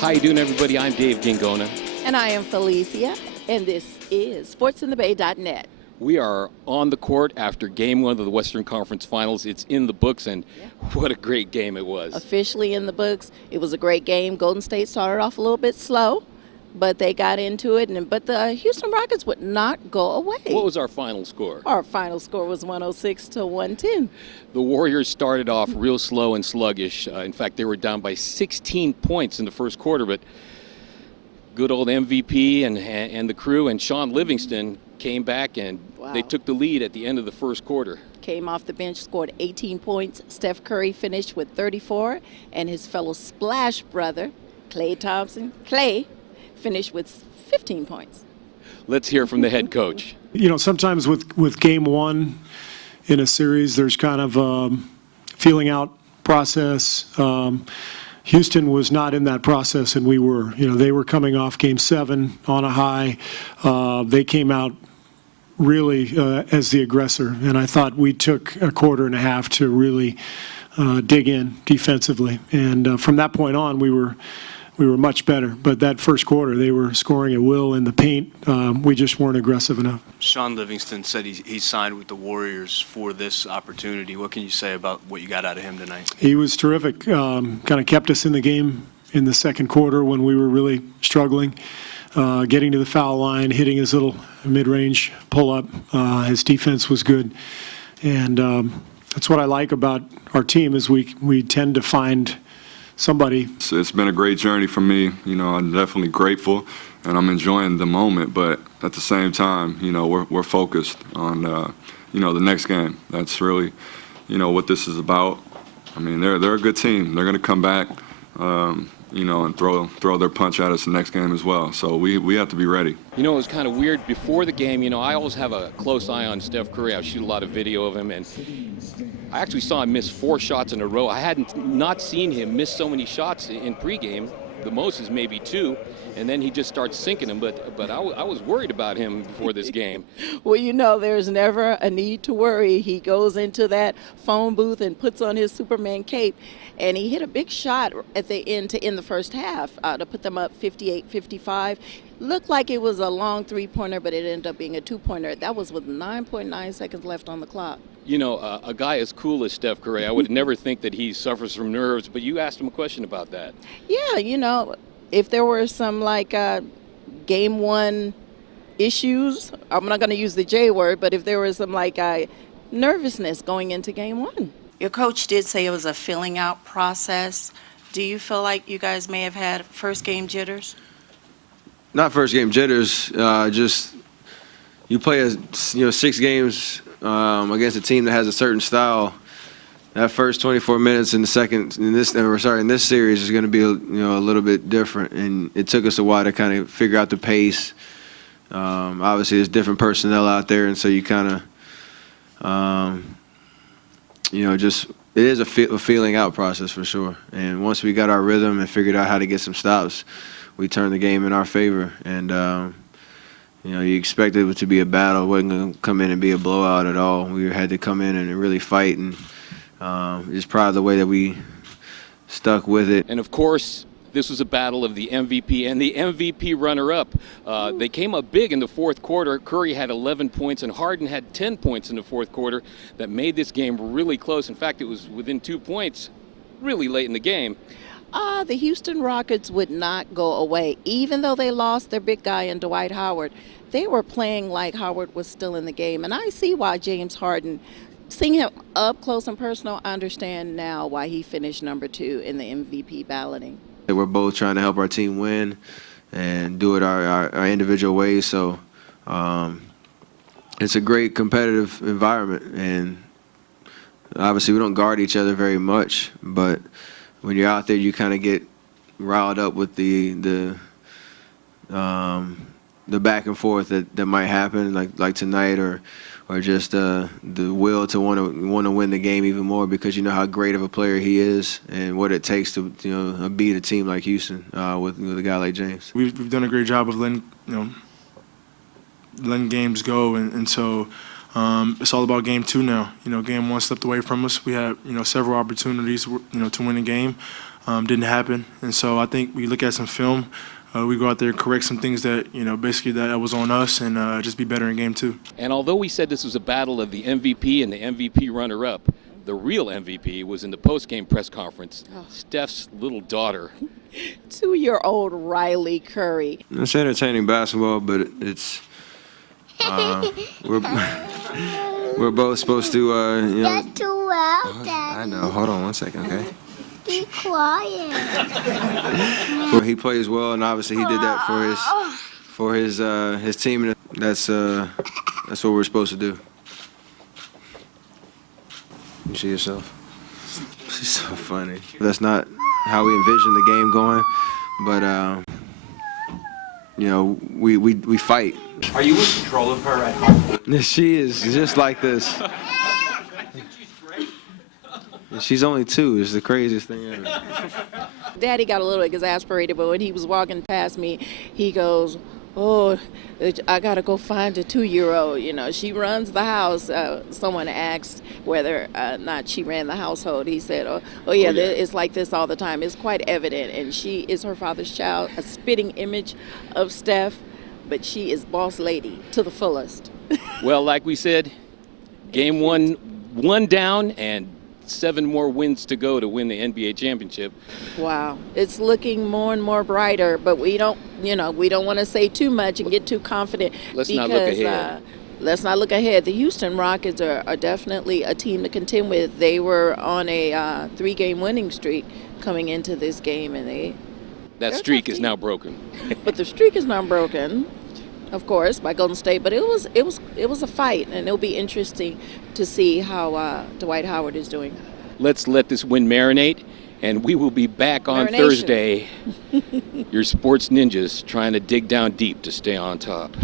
How you doing, everybody? I'm Dave Gingona. And I am Felicia, and this is sportsinthebay.net. We are on the court after Game 1 of the Western Conference Finals. It's in the books, and what a great game it was. Officially in the books. It was a great game. Golden State started off a little bit slow, but they got into it. But the Houston Rockets would not go away. What was our final score? Our final score was 106 to 110. The Warriors started off real slow and sluggish. In fact, they were down by 16 points in the first quarter, but good old MVP and the crew and Sean Livingston came back, and they took the lead at the end of the first quarter. Came off the bench, scored 18 points. Steph Curry finished with 34, and his fellow Splash brother, Clay, finished with 15 points. Let's hear from the head coach. You know, sometimes with Game 1 in a series, there's kind of feeling out process. Houston was not in that process, and we were. You know, they were coming off Game 7 on a high. They came out really as the aggressor, and I thought we took a quarter and a half to really dig in defensively. And from that point on, we were much better. But that first quarter, they were scoring at will in the paint. We just weren't aggressive enough. Sean Livingston said he signed with the Warriors for this opportunity. What can you say about what you got out of him tonight? He was terrific. Kind of kept us in the game in the second quarter when we were really struggling. Getting to the foul line, hitting his little mid-range pull-up. His defense was good. And that's what I like about our team is we tend to find somebody. It's been a great journey for me. You know, I'm definitely grateful, and I'm enjoying the moment. But at the same time, you know, we're focused on, you know, the next game. That's really, you know, what this is about. I mean, they're a good team. They're going to come back, you know, and throw their punch at us the next game as well. So we have to be ready. You know, it was kind of weird before the game. You know, I always have a close eye on Steph Curry. I shoot a lot of video of him, and I actually saw him miss 4 shots in a row. I hadn't not seen him miss so many shots in pregame. The most is maybe 2, and then he just starts sinking them. But I was worried about him before this game. Well, you know, there's never a need to worry. He goes into that phone booth and puts on his Superman cape, and he hit a big shot at the end to end the first half to put them up 58-55. Looked like it was a long three-pointer, but it ended up being a two-pointer. That was with 9.9 seconds left on the clock. You know, a guy as cool as Steph Curry, I would never think that he suffers from nerves, but you asked him a question about that. Yeah, you know, if there were some, like, Game 1 issues, I'm not going to use the J word, but if there was some, like, nervousness going into Game 1. Your coach did say it was a filling out process. Do you feel like you guys may have had first game jitters? Not first game jitters. Just you play 6 games against a team that has a certain style. That first 24 minutes in this series is going to be a little bit different, and it took us a while to kind of figure out the pace. Obviously, there's different personnel out there, and so you kind of it is a feeling out process for sure. And once we got our rhythm and figured out how to get some stops, we turned the game in our favor. And you expected it to be a battle. It wasn't going to come in and be a blowout at all. We had to come in and really fight, and just proud of the way that we stuck with it. And of course, this was a battle of the MVP and the MVP runner-up. They came up big in the fourth quarter. Curry had 11 points and Harden had 10 points in the fourth quarter that made this game really close. In fact, it was within 2 points really late in the game. The Houston Rockets would not go away. Even though they lost their big guy in Dwight Howard, they were playing like Howard was still in the game. And I see why James Harden, seeing him up close and personal, I understand now why he finished number 2 in the MVP balloting. We're both trying to help our team win and do it our individual ways. So it's a great competitive environment. And obviously we don't guard each other very much, but when you're out there, you kind of get riled up with the back and forth that might happen, like tonight, or just the will to want to win the game even more, because you know how great of a player he is and what it takes to beat a team like Houston with a guy like James. We've done a great job of letting games go, and so it's all about game 2 now. Game 1 slipped away from us. We had several opportunities to win the game. didn't happen. And so I think we look at some film, we go out there and correct some things that, basically that was on us, and just be better in game 2. And although we said this was a battle of the MVP and the MVP runner-up, the real MVP was in the post-game press conference, Steph's little daughter. 2-year-old Riley Curry. It's entertaining basketball, but it's we're both supposed to, That's too loud, Daddy. I know. Hold on one second, okay? Be quiet. Well, he plays well, and obviously he did that for his team. And that's what we're supposed to do. You see yourself? She's so funny. That's not how we envision the game going, but we fight. Are you in control of her at home? She is just like this. She's only 2. It's the craziest thing ever. Daddy got a little exasperated, but when he was walking past me, he goes, "Oh, I gotta go find a 2-year-old." She runs the house. Someone asked whether or not she ran the household. He said, "Oh yeah, it's like this all the time." It's quite evident, and she is her father's child, a spitting image of Steph, but she is boss lady to the fullest. Well, like we said, game 1 down, and 7 more wins to go to win the NBA championship. Wow, it's looking more and more brighter, but we don't want to say too much and get too confident. Let's not look ahead. Let's not look ahead. The Houston Rockets are definitely a team to contend with. They were on a 3-game winning streak coming into this game, and that streak is now broken. But the streak is not broken, of course, by Golden State. But it was a fight, and it'll be interesting to see how Dwight Howard is doing. Let's let this win marinate, and we will be back on Marination. Thursday. Your sports ninjas trying to dig down deep to stay on top.